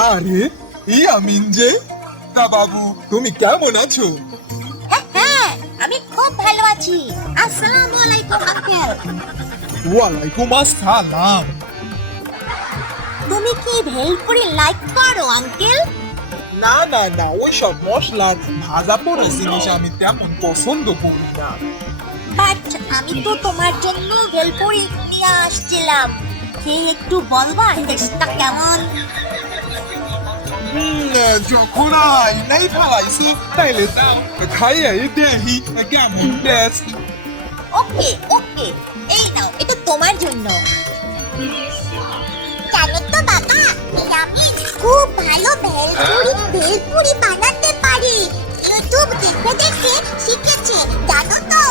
আরে আমিন যে, তা বাবু তুমি কেমন আছো? হ্যাঁ, আমি খুব ভালো আছি। আসসালামু আলাইকুম আঙ্কেল। ওয়ালাইকুম আসসালাম। তুমি কি ভেলপুরি লাইক করো আঙ্কেল? না না না, ওইসব মশলার ভাজা পোড়া জিনিস আমি তেমন পছন্দ করি না। বাট আমি তো তোমার জন্য ভেলপুরি নিয়ে আসছিলাম। খেয়ে একটু বলবা টেস্টটা কেমন? যখন আইনাই ফেলাইছি তাইলে তা খাইয়ে দেখি কেমন টেস্ট। ওকে ওকে, এই নাও, এটা তোমার জন্য। জানো তো বাবা, আমি খুব ভালো ভেলপুরি বানাতে পারি। ইউটিউব দেখে দেখে শিখেছি, জানো তো?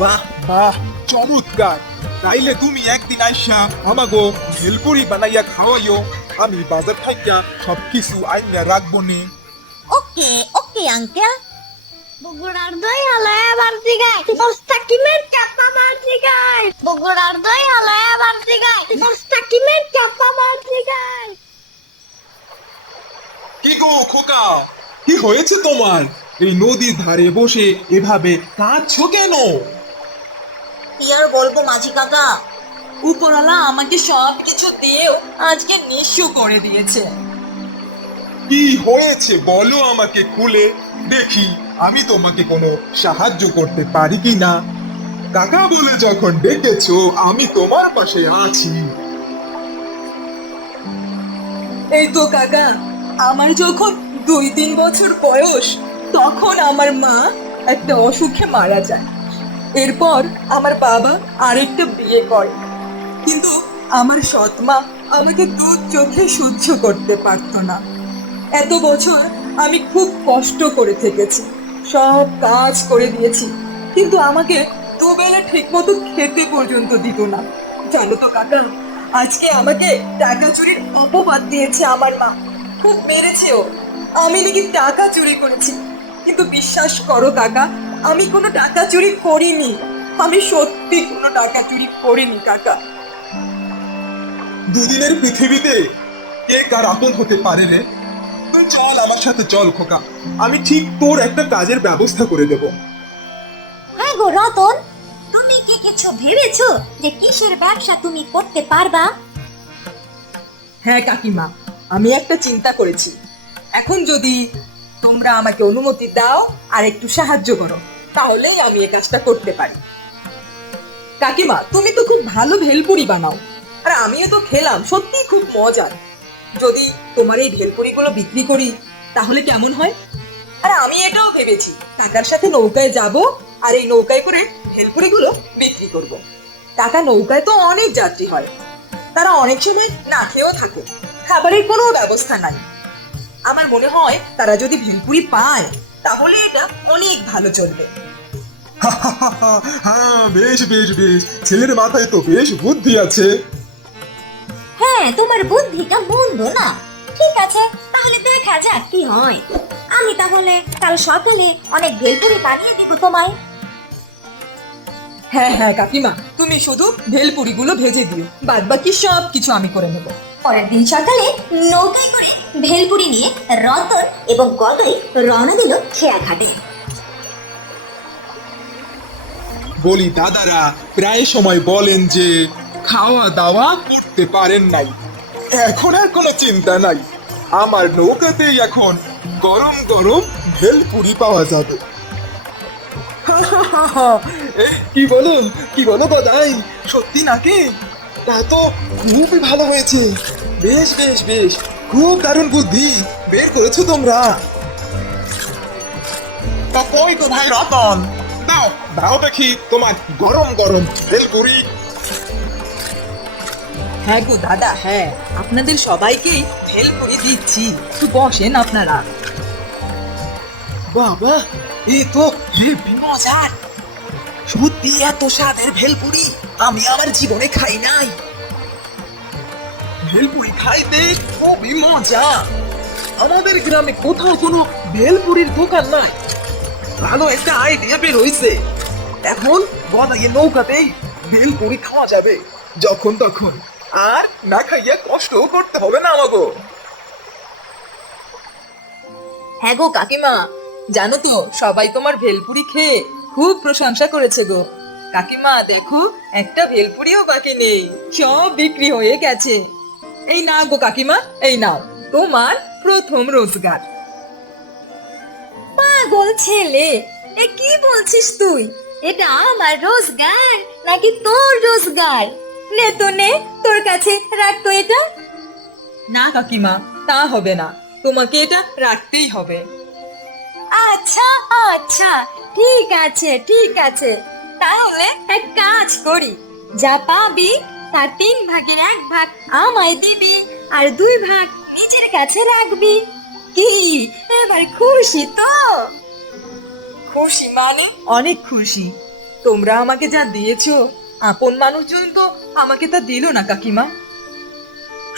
বাহ বাহ, চমৎকার। তাইলে তুমি একদিন আইসা আমাগো ভেলপুরি বানাইয়া খাওয়াইও। আমি বাজার থাইকা সবকিছু আইনা রাখবো নে। ওকে ওকে আঙ্কেল। বগুড়ার দই হালায়া বাড়তি গায় মোস্তাকিমের চাপা বাড়তি গায়। বগুড়ার দই হালায়া বাড়তি গায় মোস্তাকিমের চাপা বাড়তি গায়। কি গো খোকা, কি হয়েছে তোমার? এই নদীর ধারে বসে এভাবে কাঁদছো কেন? কি আর বলবো মাঝি কাকা, উপরওয়ালা আমাকে সব কিছু দিয়েও আজকে নিঃস্ব করে দিয়েছে। কি হয়েছে বলো আমাকে খুলে, দেখি আমি তোমাকে কোনো সাহায্য করতে পারি কি না। কাকা বলে যখন ডেকেছো আমি তোমার পাশে আছি। এই তো কাকা, আমার যখন 2-3 বছর বয়স তখন আমার মা একটা অসুখে মারা যায়। এরপর আমার বাবা আরেকটা বিয়ে করে, কিন্তু আমার সৎ মা আমাকে দু চোখে সহ্য করতে পারতো না। এত বছর আমি খুব কষ্ট করে থেকেছি, সব কাজ করে দিয়েছি, কিন্তু আমাকে দুবেলা ঠিক মতো খেতে পর্যন্ত দিত না। জানো তো কাকা, আজকে আমাকে টাকা চুরির অপবাদ দিয়েছে আমার মা, খুব মেরেছেও। আমি নাকি টাকা চুরি করেছি, কিন্তু বিশ্বাস করো কাকা, আমি কোনো টাকা চুরি করিনি। আমি সত্যি কোনো টাকা চুরি করিনি কাকা। দুদিনের পৃথিবীতে কে কার আপন হতে পারে রে? তুই চল আমার সাথে, চল খোকা, আমি ঠিক তোর একটা কাজের ব্যবস্থা করে দেব। হ্যাঁ গো রতন, তুমি কি কিছু ভেবেছো যে কিসের ব্যবসা তুমি করতে পারবা? হ্যাঁ কাকিমা, আমি একটা চিন্তা করেছি। এখন যদি তোমরা আমাকে অনুমতি দাও আর একটু সাহায্য করো, তাহলেই আমি এই কাজটা করতে পারি। কাকিমা, তুমি তো খুব ভালো ভেলপুরি বানাও, আর আমিও তো খেলাম, সত্যি খুব মজার। যদি তোমার এই ভেলপুরিগুলো বিক্রি করি তাহলে কেমন হয়? আর আমি এটাও ভেবেছি, কাকার সাথে নৌকায় যাব আর এই নৌকায় করে ভেলপুরিগুলো বিক্রি করব। কাকা নৌকায় তো অনেক যাত্রী হয়, তারা অনেক সময় না খেয়েও থাকে, খাবারের কোনো ব্যবস্থা নাই। আমার মনে হয় তারা যদি ভেলপুরি পায় তাহলে এটা অনেক ভালো চলবে। হ্যাঁ, বেশ বেশ বেশ, ছেলের মাথায় তো বেশ বুদ্ধি আছে। হ্যাঁ, তোমার বুদ্ধিটা মন্দ না। ঠিক আছে, তাহলে দেখা যাক কি হয়। আমি তাহলে কাল সকালে অনেক ভেলপুরি বানিয়ে দিব তোমায়। হ্যাঁ হ্যাঁ কাকিমা, তুমি শুধু ভেলপুরিগুলো ভেজে দিও, বাদ বাকি সব কিছু আমি করে নেব। পরের দিন সকালে নৌকায় করে ভেলপুরি নিয়ে রতন এবং গদই রওনা দিল খেয়া ঘাটে। বলি দাদারা প্রায় সময় বলেন যে খাওয়া দাওয়া করতে পারেন নাই। এখন আর কোনো চিন্তা নাই, আমার নৌকাতেই এখন গরম গরম ভেলপুরি পাওয়া যাবে। এই, কি বলো, কি বলো দাদাই, সত্যি নাকি? তা তো খুবই ভালো হয়েছে। বেশ বেশ বেশ, খুব দারুণ বুদ্ধি বের করেছো তোমরা। তা কই তো ভাই রতন, দাও দাও দেখি তোমার গরম গরম ভেলপুরি। হ্যাঁ গো দাদা, হ্যাঁ, আপনাদের সবাইকেই ভেলপুরি দিচ্ছি, একটু বসেন আপনারা। বাবা, এই তো হেভি মজার। সত্যি এত স্বাদের ভেলপুরি আমি আমার জীবনে খাই নাই। ভেলপুরি খাইতে খুবই মজা। আমাদের গ্রামে কোথাও কোনো ভেলপুরির দোকান নাই। ভালো একটা আইডিয়া বের হইছে। এখন বদাইয়ে নৌকাতেই ভেলপুরি খাওয়া যাবে যখন তখন, আর না খাইয়ে কষ্টও করতে হবে না আমাগো। হ্যাঁ গো কাকিমা, জানো তো সবাই তোমার ভেলপুরি খেয়ে খুব প্রশংসা করেছে গো। কাকিমা দেখো, একটা ভেলপুরিও বাকি নেই, সব বিক্রি হয়ে গেছে। এই না গো কাকিমা, এই নাও তোমার প্রথম রোজগার। পাগল ছেলে, এ কি বলছিস তুই? এটা আমার রোজগার নাকি তোর রোজগার? নে তো নে, তোর কাছে রাখতো এটা। না কাকিমা, তা হবে না, তোমাকে এটা রাখতেই হবে। আচ্ছা আচ্ছা, ঠিক আছে ঠিক আছে, তাহলে এক কাজ করি, যা পাবি তার 3/1 আমায় দিবি আর 2 নিজের কাছে রাখবি। কি এবার খুশি তো? খুশি মানে অনেক খুশি। তোমরা আমাকে যা দিয়েছো, আপন মানুষজন তো আমাকে তা দিল না কাকিমা।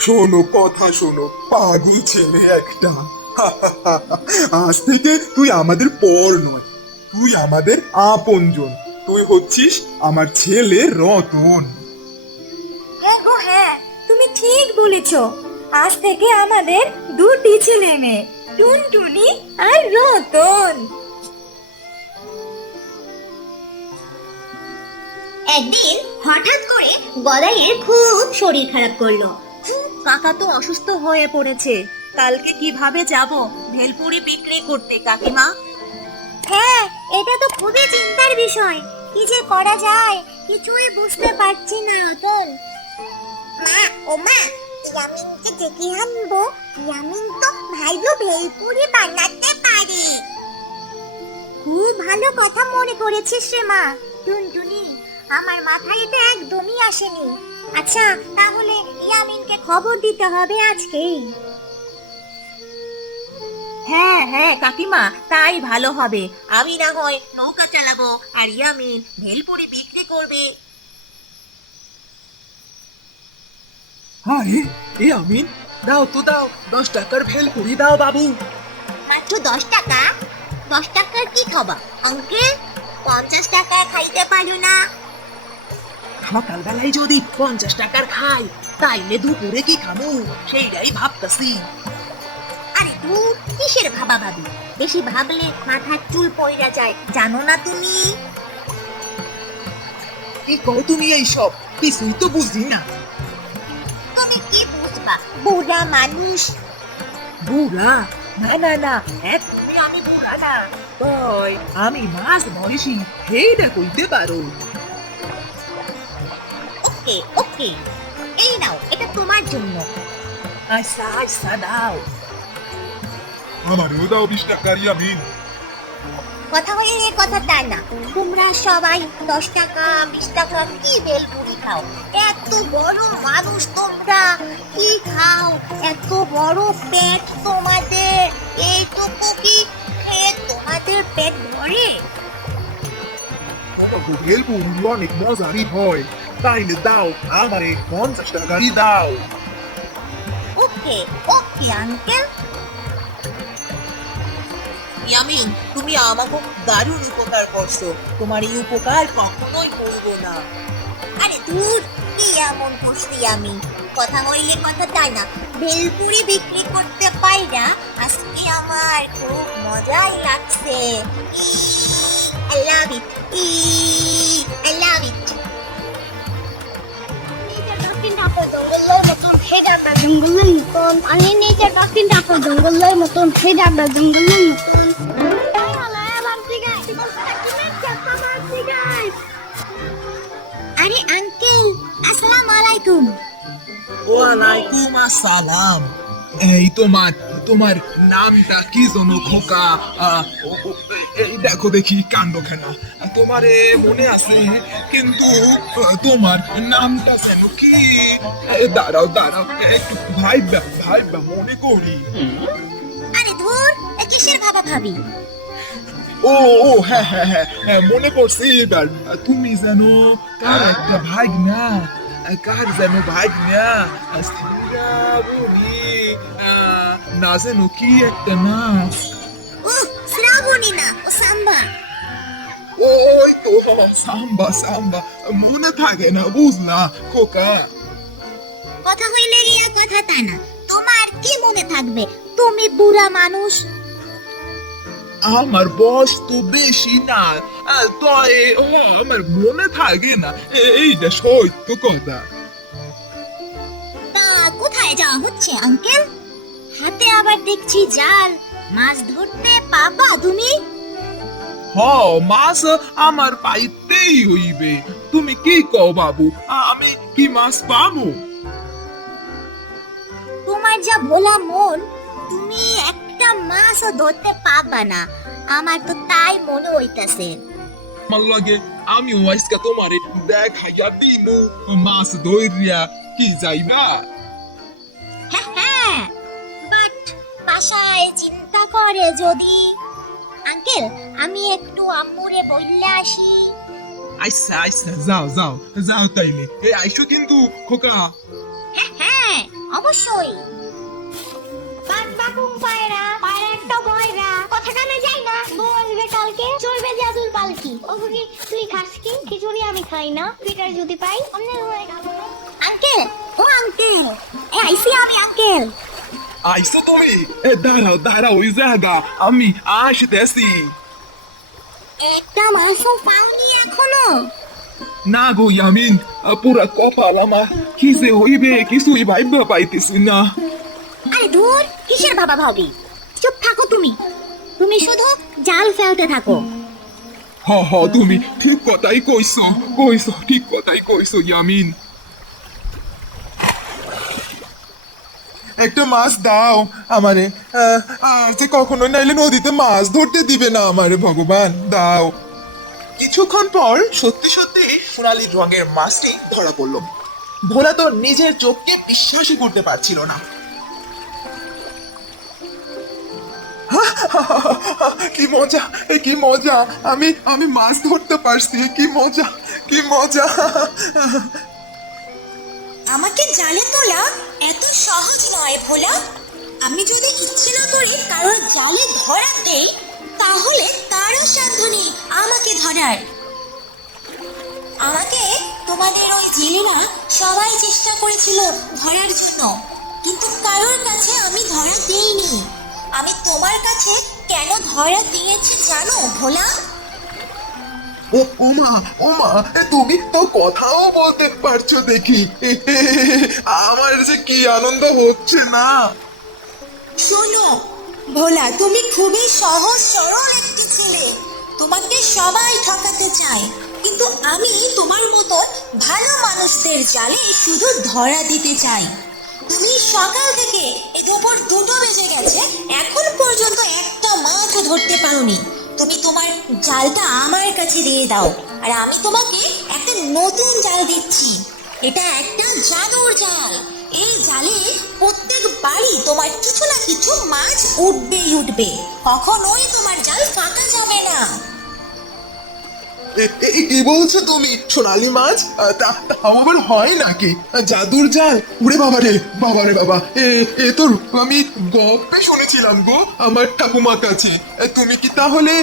শোনো কথা শোনো, পাগল ছেলে একটা। আজ থেকে তুই আমাদের পর নয়, তুই আমাদের আপনজন। তুই হচ্ছিস আমার ছেলে রতন। হ্যাঁ গো হ্যাঁ, তুমি ঠিক বলেছ। আজ থেকে আমাদের 2টি ছেলে মেয়ে, টুনটুনি আর রতন। একদিন হঠাৎ করে গদাইয়ের খুব শরীর খারাপ করলো। কাকা তো অসুস্থ হয়ে পড়েছে, কালকে কিভাবে যাব ভেলপুরি বিক্রি করতে কাকিমা? হ্যাঁ, এটা তো খুবই চিন্তার বিষয়। কি যে করা যায় কিছুই বুঝতে পারছি না রতন। মা ও মা, ইয়ামিনকে ডেকে আনবো। ইয়ামিন তো ভালো ভেলপুরি বানাতে পারে। খুব ভালো কথা মনে করেছিস রে মা। টুনটুনি, আমার মাথায় এটা একদমই আসেনি। আচ্ছা, তাহলে ইয়ামিনকে খবর দিতে হবে আজকেই। হ্যাঁ হ্যাঁ কাকিমা, তাই ভালো হবে। আমি না হয় নৌকা চালাবো আর ইয়ামিন ভেলপুরি বিক্রি করবে। আরে এ আমিন, দাও তো দাও, 10 টাকার ভেলপুরি দাও বাবু। মাত্র 10 টাকা? 10 টাকার কি খাবা আঙ্কেল? 50 টাকা খাইতে পারো না? সকালবেলায় যদি 50 টাকার খাই, তাইলে দুপুরে কি খাবো সেইটাই ভাবতাছি। আরে তুই কিসের ভাবা ভাবি? বেশি ভাবলে মাথার চুল পড়ে যায়, জানো না তুমি? কি করো তুমি এইসব? কিছুই তো বুঝি না। তুমি কি বুঝবা, বুড়া মানুষ। বুড়া? না না না, তুমি আমি বুড়া না, তাই আমি মাছ ধরেছি সেইটা কইতে পারো। ওকে ওকে, এই নাও, এটা তোমার জন্য। আচ্ছা আচ্ছা দাও। আমারও দাও 20 টাকার ইয়ামিন। কথা হয়ে এ কথা তা না, তোমরা সবাই 10 টাকা 20 টাকা কি ভেলপুরি খাও? এত বড় মানুষ তোমরা, কি খাও? এত বড় পেট তোমাদের, এইটুকু কি খেয়ে তোমাদের পেট ভরে? আমাকে ভেলপুরি অনেক মজারই হয়, তাইলে দাও, আমারে 50 টাকারই দাও। ওকে ওকে আঙ্কেল। ইয়ামিন, তুমি আমাকে দারুণ উপকার করছো, তোমার এই উপকার কখনোই করবো না। আরে দূর, কি এমন করছি আমি? কথা হইলে কথা তাই না, ভেলপুরি বিক্রি করতে পাইরা আজকে আমার খুব মজাই লাগছে। I love it. I love it. আমি নিজে ডাকিন ডাকো জঙ্গলের মতন, সে ডাকবে জঙ্গলের মতন। আরে আঙ্কেল, আসসালামু আলাইকুম। ওয়ালাইকুম আসসালাম। এই তোমার তোমার নামটা কি যেন খোকা? এই দেখো দেখি কাণ্ডখানা, তোমারে মনে আছে, কিন্তু তোমার নামটা যেন কি? দাঁড়াও দাঁড়াও, একটু ভাইবা মনে করি। আরে ধুর, কিসের ভাবা ভাবি? ও ও হ্যাঁ হ্যাঁ হ্যাঁ হ্যাঁ, মনে পড়ছে এবার। তুমি জানো কার একটা ভাগনা, কার যেন ভাগনা, শ্রাবণী, না যেন কি একটা নাচ। ও শ্রাবণী না, ও সাম্বা। ওই তো সাম্বা সাম্বা, মনে থাকে না বুঝলা খোকা। কথা হইলে রিয়া কথা তা না, তোমার কি মনে থাকবে? তুমি বুড়া মানুষ। আমার বয়স তো বেশি না, তয় আমার মনে থাকে না, এইটা সত্য কথা। তা কোথায় যাওয়া হচ্ছে আঙ্কেল? হাতে আবার দেখছি জাল, মাছ ধরতে পাবা তুমি? হ, মাছ আমার পাইতেই হইবে। তুমি কি কও বাবু, আমি কি মাছ পাবো? তোমার যা ভোলা মন, তুমি একটা মাছও ধরতে পারবা না, আমার তো তাই মনে হইতাছে। আমার লাগে আমিও আজকে তোমারে দেখাইয়া দিমু মাছ ধরিয়া, কি যাইবা? হ্যাঁ, বাট বাসায় চিন্তা করে যদি। আঙ্কেল, আমি একটু আম্মুরে বললে আসি। আচ্ছা আচ্ছা, যাও যাও যাও তাইলে, আইসো কিন্তু খোকা। হ্যাঁ, অবশ্যই। বাবু পায়রা, পায়রা একটা বয়রা, কথা কানে যায় না। বউ আসবে কালকে, চলবে জাদুর পালকি। ওগুলি তুই খাস কি? খিচুড়ি আমি খাই না, পিটার যদি পাই অন্য হয়ে গেল। আঙ্কেল, ও আঙ্কেল, আইসি আমি আঙ্কেল। আইসো তুমি? দাঁড়াও দাঁড়াও, ওই জায়গা আমি আসতেছি। একটা মাছও পাওনি এখনো? না গো ইয়ামিন, পুরা কপাল আমার, কি যে হইবে কিছুই ভাইবা পাইতেছি না। আরে ধুর, কিসের বাবা ভাবি? চুপ থাকো তুমি, তুমি শুধু জাল ফেলতে থাকো। হ হ, তুমি ঠিক কথাই কইছো, ঠিক কথাই কইছো ইয়ামিন। একটা মাছ দাও আমারে, যে কখনো নাইলে নদীতে মাছ ধরতে দিবে না আমারে, ভগবান দাও। কিছুক্ষণ পর সত্যি সত্যি সোনালী রঙের মাছটি ধরা পড়ল। ভোলা তো নিজের চোখকে বিশ্বাসই করতে পারছিল না। কি মজা, কি মজা, আমি মাছ ধরতে পারছি, কি মজা, কি মজা। আমাকে জালে তোলা এত সহজ নয় ভোলা। আমি যদি ইচ্ছে না করি কারোর জালে ধরা দেই, তাহলে তারও সাধ্য নেই আমাকে ধরার। আমাকে তোমাদের ওই জেলেরা সবাই চেষ্টা করেছিল ধরার জন্য, কিন্তু কারোর কাছে আমি ধরা দেইনি। আমি তোমার কাছে কেন ধরা দিয়েছি জানো ভোলা? ওমা ওমা, তুমি তো কথাও বলতে পারছো দেখি, আমার যে কি আনন্দ হচ্ছে না। শোনো ভোলা, তুমি খুবই সহজ সরল একটি ছেলে, তোমাকে সবাই ঠকাতে চায়, কিন্তু আমি তোমার মতো ভালো মানুষদের জালে শুধু ধরা দিতে চাই। তুমি সকাল থেকে দুপুর 2টো বেজে গেছে, এখন পর্যন্ত একটা মাছও ধরতে পারোনি। তুমি তোমার জালটা আমার কাছে দিয়ে দাও, আর আমি তোমাকে একটা নতুন জাল দিচ্ছি। এটা একটা জাদুর জাল। এই জালে প্রত্যেকবারই তোমার কিছু না কিছু মাছ উঠবেই উঠবে, কখনোই তোমার জাল ফাঁকা যাবে না। কি বলছো তুমি? সোনালী মাছ? তাও আবার হয় নাকি? জাদুর জাল? উড়ে বাবারে, বাবারে বাবা, এ তো আমি গপ্পে শুনেছিলাম গো আমার ঠাকুমার কাছে। তুমি কি তাহলে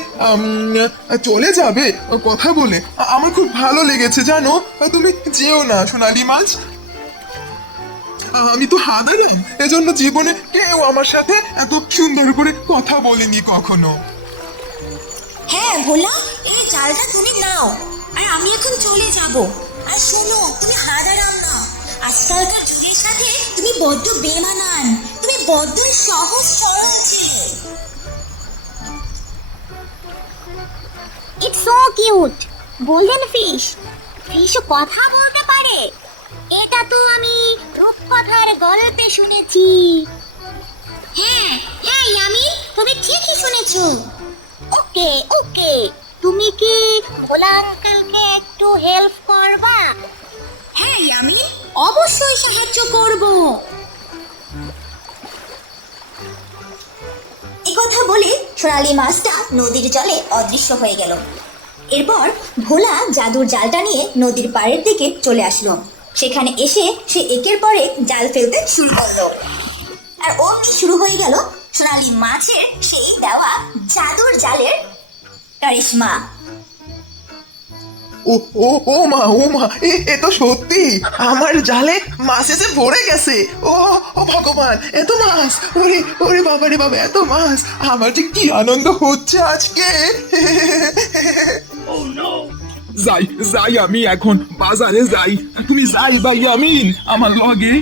চলে যাবে কথা বলে? আমার খুব ভালো লেগেছে জানো। তুমি যেও না সোনালী মাছ। আমি তো হাঁদারাম, এজন্য জীবনে কেউ আমার সাথে এত সুন্দর করে কথা বলেনি কখনো। হ্যাঁ ভোলা, এই জালটা তুমি নাও, আর আমি এখন চলে যাব। আর শোনো, তুমি হারারাম না, আজকালকার যুগের সাথে তুমি বড্ড বেমানান, তুমি বড্ড সহজ সরল ছেলে। It's so cute, golden fish. ফিশও কথা বলতে পারে? এটা তো আমি রূপকথার গল্পে শুনেছি। হ্যাঁ হ্যাঁ ইয়ামিন, তুমি ঠিকই শুনেছো। ওকে ওকে, তুমি কি ভোলা আঙ্কেলকে একটু হেল্প করবা? হ্যাঁ ইয়ামিন, অবশ্যই সাহায্য করব। এই কথা বলে সোনালী মাছটা নদীর জলে অদৃশ্য হয়ে গেল। এরপর ভোলা জাদুর জালটা নিয়ে নদীর পাড়ের দিকে চলে আসলো। সেখানে এসে সে একের পর এক জাল ফেলতে শুরু করলো, আর অমনি শুরু হয়ে গেল সোনালী মাছের সেই দেওয়া জাদুর জালের কারিশমা। ও ও ও মা এ তো সত্যি আমার জালে মাছ এসে ভরে গেছে। ও ও ভগবান, এত মাছ! ওরে ওরে বাবা রে বাবা, এত মাছ! আমার যে কি আনন্দ হচ্ছে আজকে! যাই যাই, আমি এখন বাজারে যাই। তুমি যাই ভাই আমিন আমার লগে।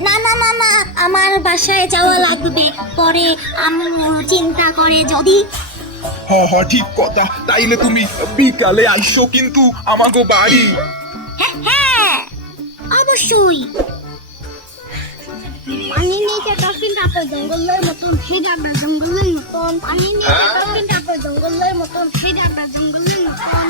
না না না না, আমার বাসায় যাওয়া লাগবে, পরে আম্মু চিন্তা করে যদি। হ হ, ঠিক কথা। তাইলে তুমি বিকালে আইসো কিন্তু আমাগো বাড়ি। হ্যাঁ হ্যাঁ, অবশ্যই। পানি নিচে টফিনটা জঙ্গলের মতন, ফিডারটা জঙ্গলের মতন। পানি নিচে টফিনটা জঙ্গলের মতন, ফিডারটা জঙ্গলের মতন।